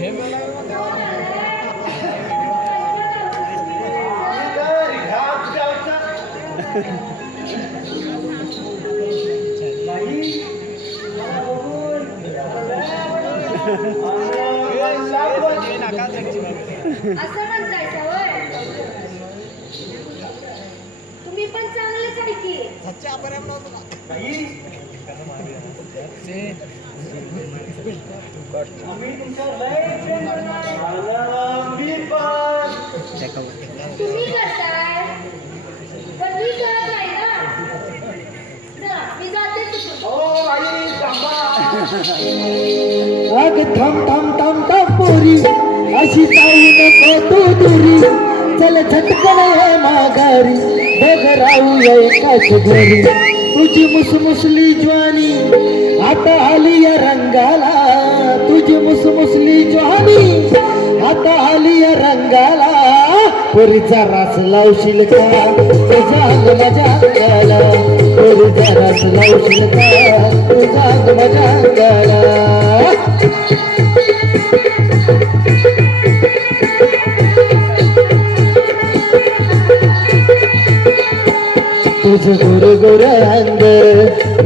असं म्हणताय तुम्ही पण चांगलेच आहे की. तुम्ही करताय? पण मी करत नाही ना? चला मी जाते अग थांब. थांब थांब थांब पोरी अशी जाऊ नको तू दुरी. चल झटकन ये माघारी बघ राहूया एकाच घरी. तुझी मुसमुसली ज्वानी आता आली या रंगाला तुझी मुसमुसली ज्वानी आता आली या रंगाला पोरीचा रास लावशील का? तुझा मजा अंगाला पोरीचा रास लावशील का? तुझा मजा अंगाला. तुझ गोर गोर अंग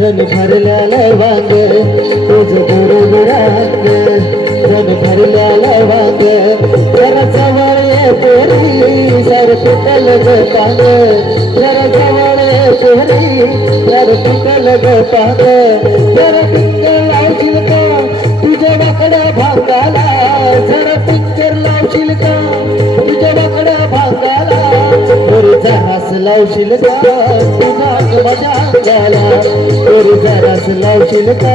जन भरल्याला वांग. तुझ गोर गोर अंग जन भरल्याला वांग. जरा जवळ ये पोरी सर पिकल ग पांग. जरा जवळ ये पोरी सर पिकल ग पांग. जरा पिंगर लावशील का? तुझ्या वाकड्या भांगाला जरा पिंगर लावशील का? तुझ्या वाकड्या लावशील का? तुझा मजा माझ्या अंगाला पोरीचा लावशील का?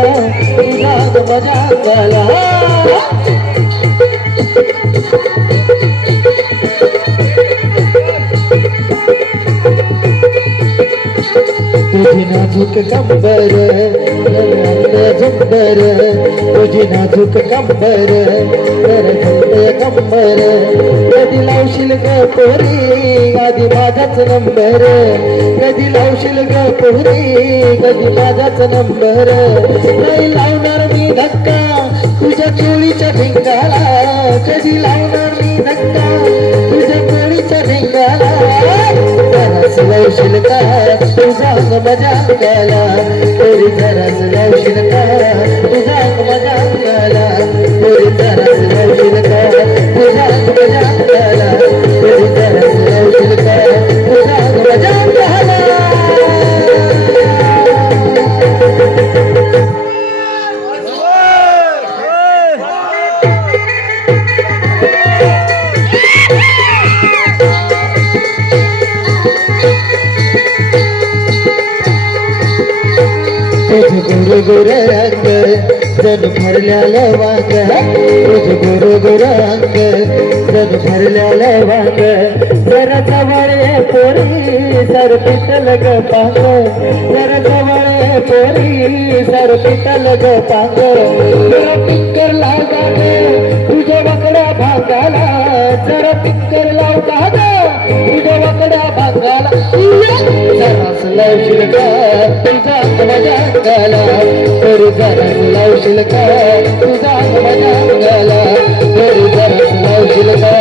तुझी नाजूक कंबर झुंबर तुझी नाजूक कंबर कंबर कधी लावशील ग पोरी आधी माझाच नंबर कधी लावशील ग पोरी कधी माझाच नंबर नाही लावणार मी धक्का तुझ्या चोळीच्या भिंगाला कधी लावणार जरास लावशील का तुझा मजा माझ्या अंगाला तरी जरास लावशील जन भरल्याला वांग तुझ गुरु गोर जग जन भरल्याला वांग जरा जवळ पोरी सर पितल ग पांग जरा जवळ पोरी सर पितल ग पांग जरा पिंकर लागा तुझ्या वाकड्या भागाला. जरा पिक्कर लावता तुझ्या वाकड्या भागाला. लावशील का? तुझा मजा माझ्या अंगाला तरी जरास लावशील का? तुझा मजा माझ्या तरी लावशील का?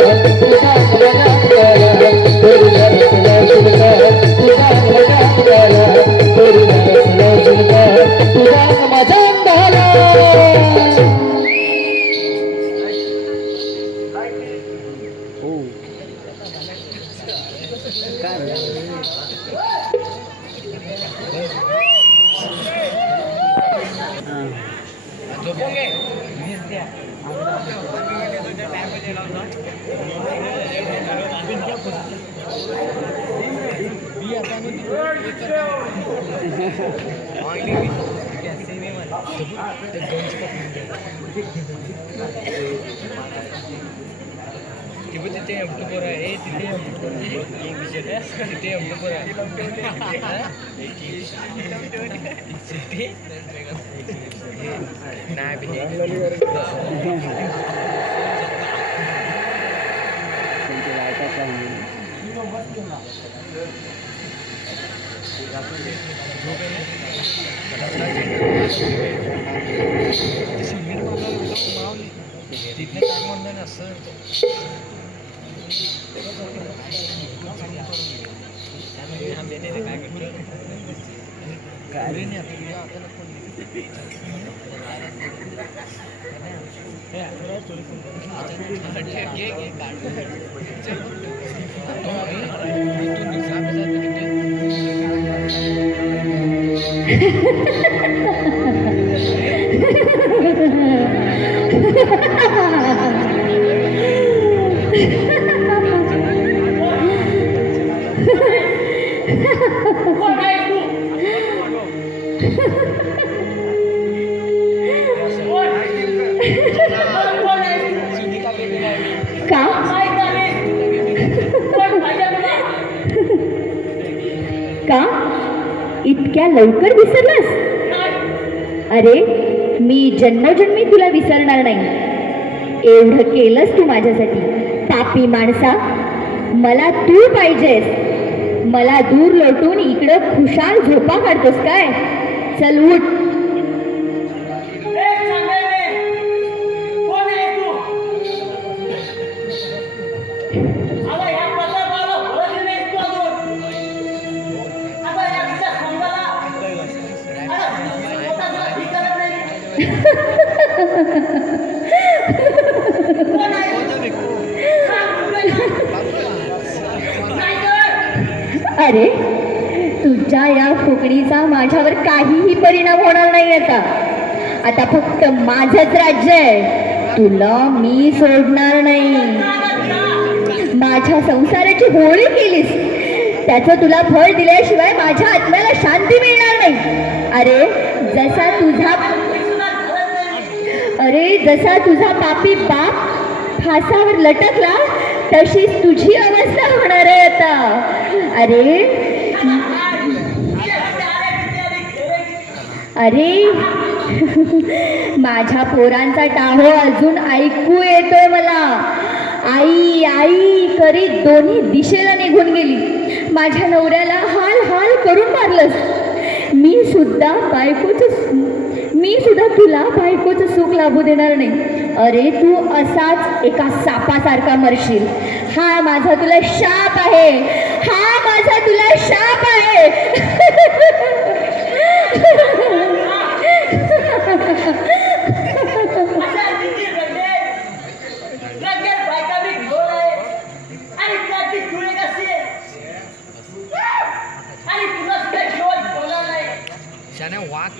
तिथे तिथे एमटू पोर आहे तिथे एमटू पोर आहे एक विषय तिथे एमटू पोर आहे तिथे नाही तिथे म्हणलं ना सर आंबे नाही काय करतो काय रे नाही आपल्याला आपल्याला कोण Ha ha ha! इतक्या लवकर विसरलास? अरे मी जन्मजन्मी तुला विसरणार नाही. एवढं केलंस तू माझ्यासाठी. तापी माणसा मला तू पाहिजेस. मला दूर लोटून इकडं खुशाल झोपा काढतोस काय? चल उठ. रे. अरे तुझ्या या कोकणीचा माझ्यावर काहीही परिणाम होणार नाही आता. आता फक्त माझंच राज्य आहे. तुला मी सोडणार नाही. माझ्या संसाराची होळी केलीस. त्याचं तुला फळ दिल्याशिवाय माझ्या आत्म्याला शांती मिळणार नाही. अरे जसा तुझा अरे जसा तुझा पापी बाप फासावर लटकला तशीच तुझी अवस्था होणार आहे आता. अरे अरे माझ्या पोरांचा टाहो अजून ऐकू येतोय मला. आई आई करीत दोन्ही दिशेला निघून गेली. माझ्या नवऱ्याला हाल हाल करून मारलंस. मी सुद्धा बायकोच मी सुद्धा तुला बायकोचं सुख लागू देणार नाही. अरे तू असाच एका सापासारखा मरशील. हा माझा तुला शाप आहे. हा माझा तुला शाप आहे. वाक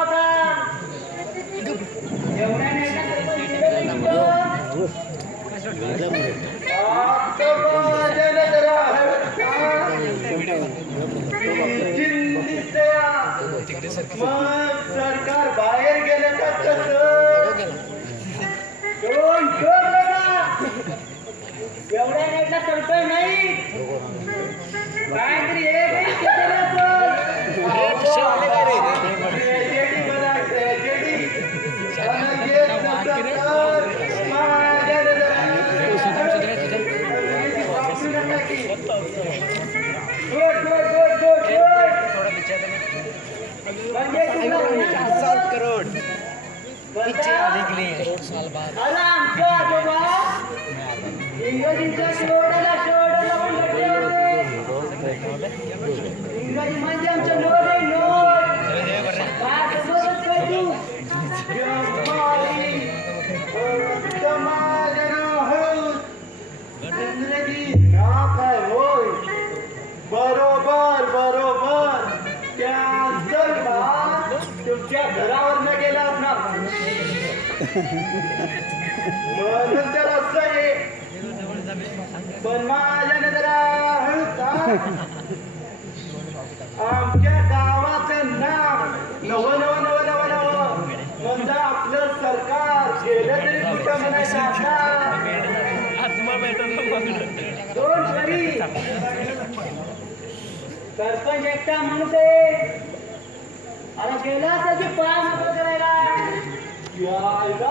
एवढ्या नाही. काहीतरी एक सरपंच एकटा म्हणते अरे गेला त्याची पाय मोकळं करायला यायला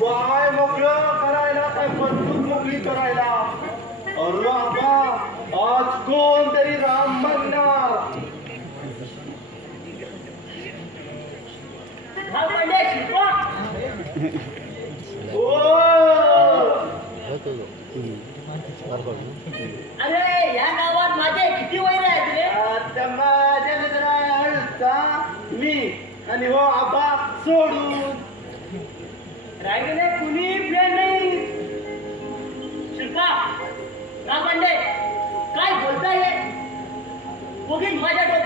पाय मोकळं करायला काय बंदूक मोकळी करायला अरे बाबा आज कोण तरी राम बनणार हा पंडे शिकवा अरे या गावात माझे किती वैर आहेत रे? माझ्या नजरा मी आणि हो आबा सोडून. राहिले कुणी फ्रेंड नाही. शिल्पा ना पांडे काय बोलताय? उगीच माझ्या डोक्यात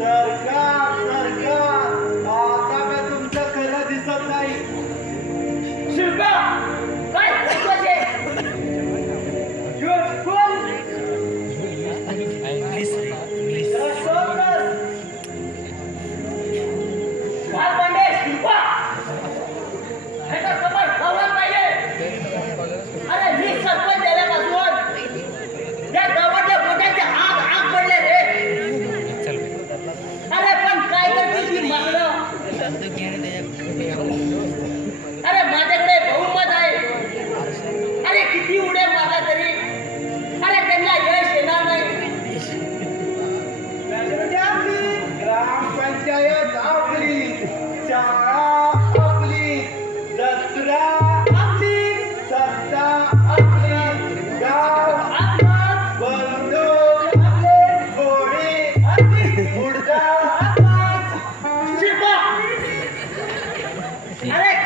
Santo আরেক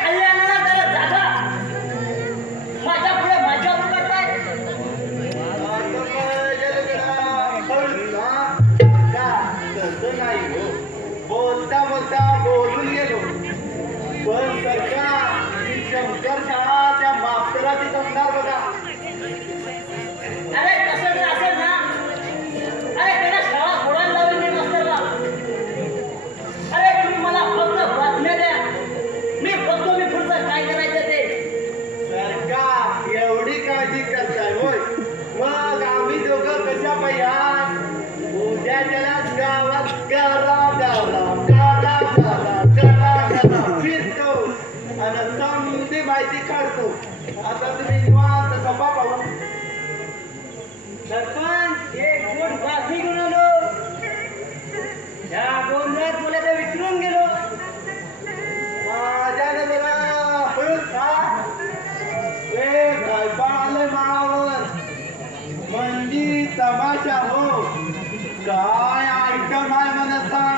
कामाच्या हो काय ऐकत नाही मनसा